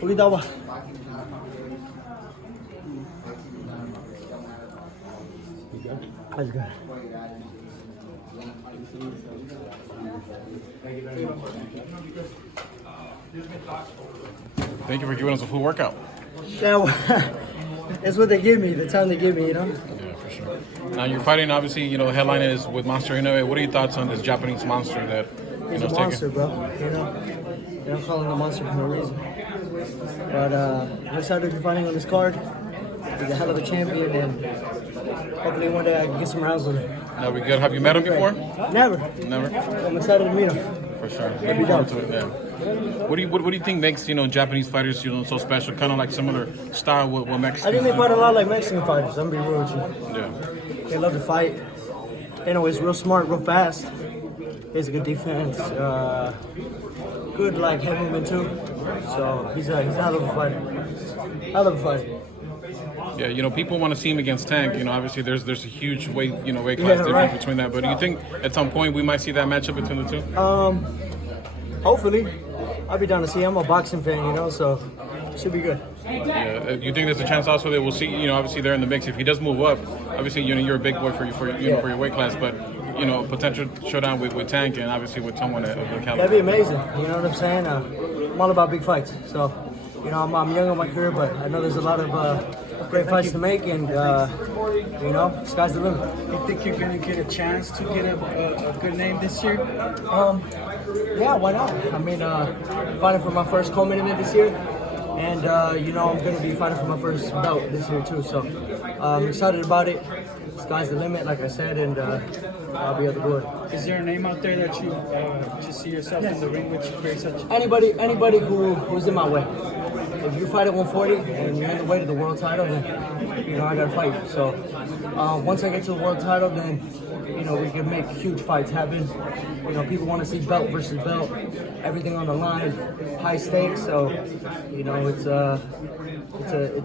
Ulit daw ba? Let's go. Thank you for giving us a full workout. Yeah, well, that's what they give me, the time they give me, you know? Yeah, for sure. Now you're fighting, obviously, you know, the headline is with Monster Inoue. What are your thoughts on this Japanese monster that, you He's know, a monster, bro. You know? They don't call him a monster for no reason. But I'm excited to be fighting on this card. He's a hell of a champion, and hopefully one day I can get some rounds with him. That'll be good. Have you met him before? Never. Never? I'm excited to meet him. For sure. Looking forward to it, yeah. What do you think makes, you know, Japanese fighters, you know, so special? Kind of like similar style with Mexicans. I think they fight a lot like Mexican fighters. I'm gonna be real with you. Yeah. They love to fight. You know, he's real smart, real fast. He has a good defense. Good like head movement too. So he's a hell of a fighter. Hell of a fighter. Yeah, you know, people want to see him against Tank. You know, obviously there's a huge weight class difference right. between that. But do you think at some point we might see that matchup between the two? Hopefully. I'll be down to see. I'm a boxing fan, you know, so should be good. Yeah, you think there's a chance also that we'll see, you know, obviously they're in the mix. If he does move up, obviously, you're a big boy for your weight class, but potential showdown with Tank and obviously with someone of the caliber. That'd be amazing. You know what I'm saying? I'm all about big fights. So, I'm young in my career, but I know there's a lot of great fights to make, and sky's the limit. You think you're gonna get a chance to get a good name this year? Yeah, why not? I mean, fighting for my first co-main event this year, and I'm going to be fighting for my first belt this year too. So I'm excited about it. Sky's the limit, like I said, and I'll be able to do it. Is there a name out there that you just see yourself in the ring with? Very such. Anybody who's in my way. If you fight at 140 and you're in the way to the world title, then I gotta fight you. So once I get to the world title, then we can make huge fights happen. People want to see belt versus belt, everything on the line, high stakes. So it's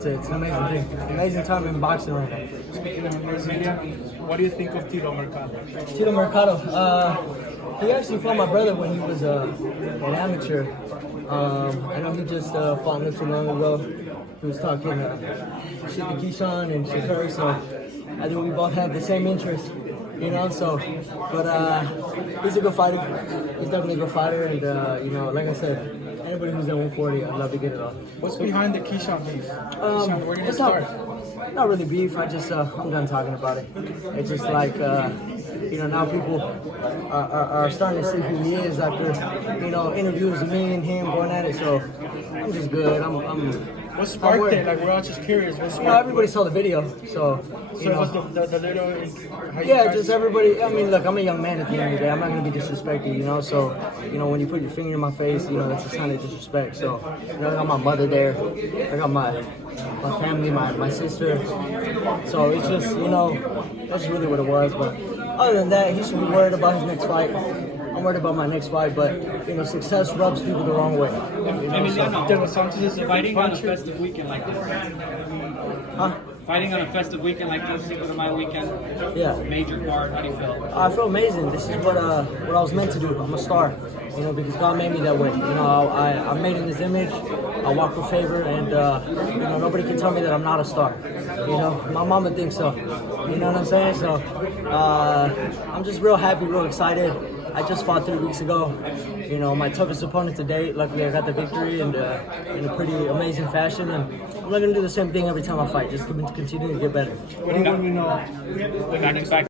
an amazing thing, amazing time in boxing right now. Speaking of Emiliano, what do you think of Tito Mercado? Tito Mercado, he actually fought my brother when he was an amateur. I know he just fought not too long ago. He was talking shit to Keyshawn and shit Curry, so I think we both have the same interest, So, but he's a good fighter. He's definitely a good fighter, and like I said, anybody who's at 140, I'd love to get it on. What's behind the Keyshawn beef? Keyshawn, where did it start? Not really beef. I'm done talking about it. It's just like now people are starting to see who he is after interviews of me and him going at it. So I'm just good. What sparked it? Like, we're all just curious. What sparked everybody saw the video, so it was the little. Yeah, just everybody. I mean, look, I'm a young man at the end of the day. I'm not gonna be disrespected, So, when you put your finger in my face, that's a sign of disrespect. So, I got my mother there. I got my family, my sister. So it's just, that's really what it was. But other than that, he should be worried about his next fight. I'm worried about my next fight, but success rubs people the wrong way. Emiliano, De Los Santos is fighting on a festive weekend like this. Huh? Fighting on a festive weekend like this, Cinco de Mayo weekend. Yeah. Major card. How do you feel? I feel amazing. This is what I was meant to do. I'm a star, because God made me that way. I'm made in His image. I walk with favor, and nobody can tell me that I'm not a star. My mama thinks so. You know what I'm saying? So I'm just real happy, real excited. I just fought 3 weeks ago. My toughest opponent to date. Luckily, I got the victory and in a pretty amazing fashion. And I'm not gonna do the same thing every time I fight. Just continue to get better. What do you know? Back to back.